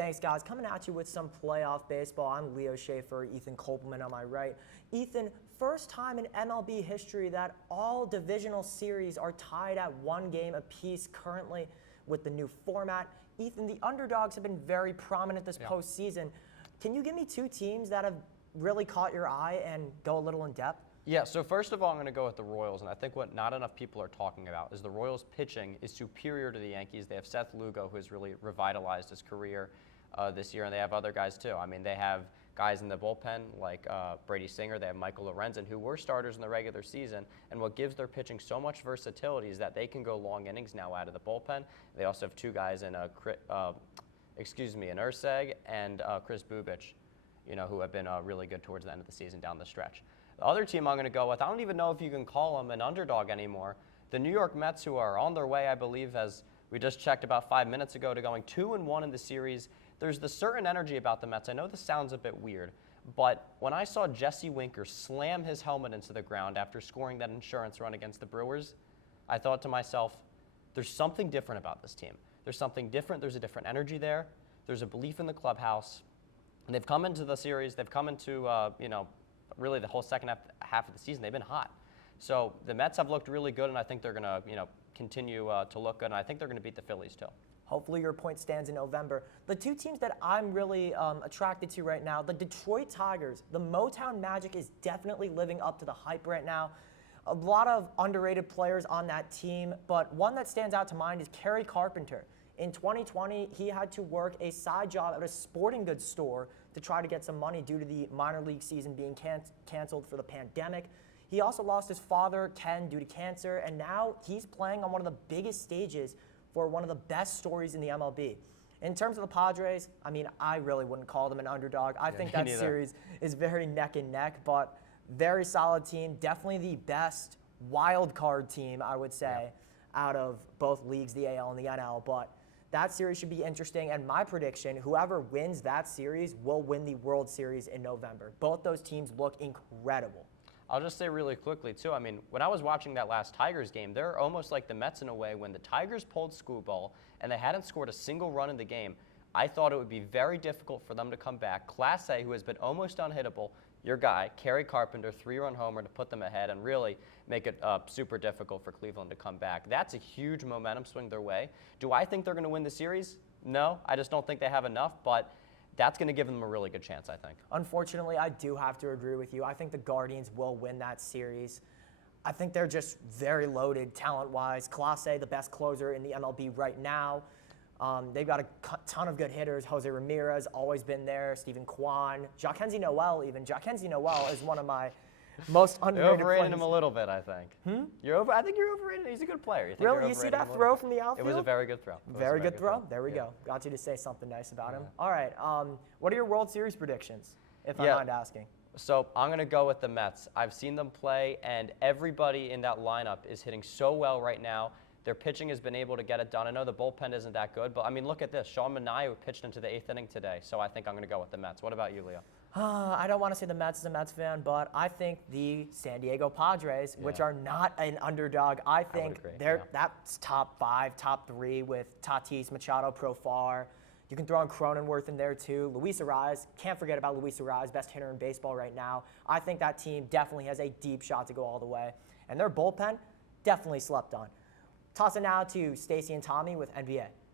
Thanks, guys. Coming at you with some playoff baseball. I'm Leo Schaefer, Ethan Kopelman on my right. Ethan, first time in MLB history that all divisional series are tied at 1 game apiece currently with the new format. Ethan, the underdogs have been very prominent this postseason. Can you give me 2 teams that have really caught your eye and go a little in depth? Yeah, so first of all, I'm going to go with the Royals, and I think what not enough people are talking about is the Royals' pitching is superior to the Yankees. They have Seth Lugo, who has really revitalized his career this year, and they have other guys too. I mean, they have guys in the bullpen like Brady Singer. They have Michael Lorenzen, who were starters in the regular season, and what gives their pitching so much versatility is that they can go long innings now out of the bullpen. They also have 2 guys in Urseg and Chris Bubich, who have been really good towards the end of the season down the stretch. The other team I'm going to go with, I don't even know if you can call them an underdog anymore. The New York Mets, who are on their way, I believe, as we just checked about 5 minutes ago, to going 2-1 in the series. There's the certain energy about the Mets. I know this sounds a bit weird, but when I saw Jesse Winker slam his helmet into the ground after scoring that insurance run against the Brewers, I thought to myself, there's something different about this team. There's something different. There's a different energy there. There's a belief in the clubhouse. And they've come into the series. They've come into, really the whole second half of the season. They've been hot. So the Mets have looked really good, and I think they're going to, continue to look good. And I think they're going to beat the Phillies too. Hopefully your point stands in November. The 2 teams that I'm really attracted to right now, the Detroit Tigers. The Motown Magic is definitely living up to the hype right now. A lot of underrated players on that team, but one that stands out to mind is Kerry Carpenter. In 2020, he had to work a side job at a sporting goods store to try to get some money due to the minor league season being canceled for the pandemic. He also lost his father, Ken, due to cancer, and now he's playing on one of the biggest stages for one of the best stories in the MLB. In terms of the Padres, I mean, I really wouldn't call them an underdog. I think that series is very neck and neck, but very solid team. Definitely the best wild card team, I would say, out of both leagues, the AL and the NL. But that series should be interesting, and my prediction, whoever wins that series will win the World Series in November. Both those teams look incredible. I'll just say really quickly, too, I mean, when I was watching that last Tigers game, they're almost like the Mets in a way. When the Tigers pulled Screwball and they hadn't scored a single run in the game, I thought it would be very difficult for them to come back. Class A, who has been almost unhittable, your guy, Kerry Carpenter, 3-run homer to put them ahead and really make it super difficult for Cleveland to come back. That's a huge momentum swing their way. Do I think they're going to win the series? No, I just don't think they have enough, but that's going to give them a really good chance, I think. Unfortunately, I do have to agree with you. I think the Guardians will win that series. I think they're just very loaded talent-wise. Class A, the best closer in the MLB right now. They've got a ton of good hitters. Jose Ramirez, always been there. Stephen Kwan. Jackenzie Noel, even. Jackenzie Noel is one of my most underrated You're overrating players. him a little bit, I think. I think you're overrated. He's a good player. Really? You see that throw from the outfield? It was a very good throw. Very good throw. There we go. Got you to say something nice about him. All right. What are your World Series predictions, if I mind asking? So I'm going to go with the Mets. I've seen them play, and everybody in that lineup is hitting so well right now. Their pitching has been able to get it done. I know the bullpen isn't that good, but, I mean, look at this. Sean Manaea pitched into the 8th inning today, so I think I'm going to go with the Mets. What about you, Leo? I don't want to say the Mets as a Mets fan, but I think the San Diego Padres, which are not an underdog, I think that's top 5, top 3 with Tatis, Machado, Profar. You can throw in Cronenworth in there too. Luis Arraez, can't forget about Luis Arraez, best hitter in baseball right now. I think that team definitely has a deep shot to go all the way. And their bullpen, definitely slept on. Toss it now to Stacy and Tommy with NBA.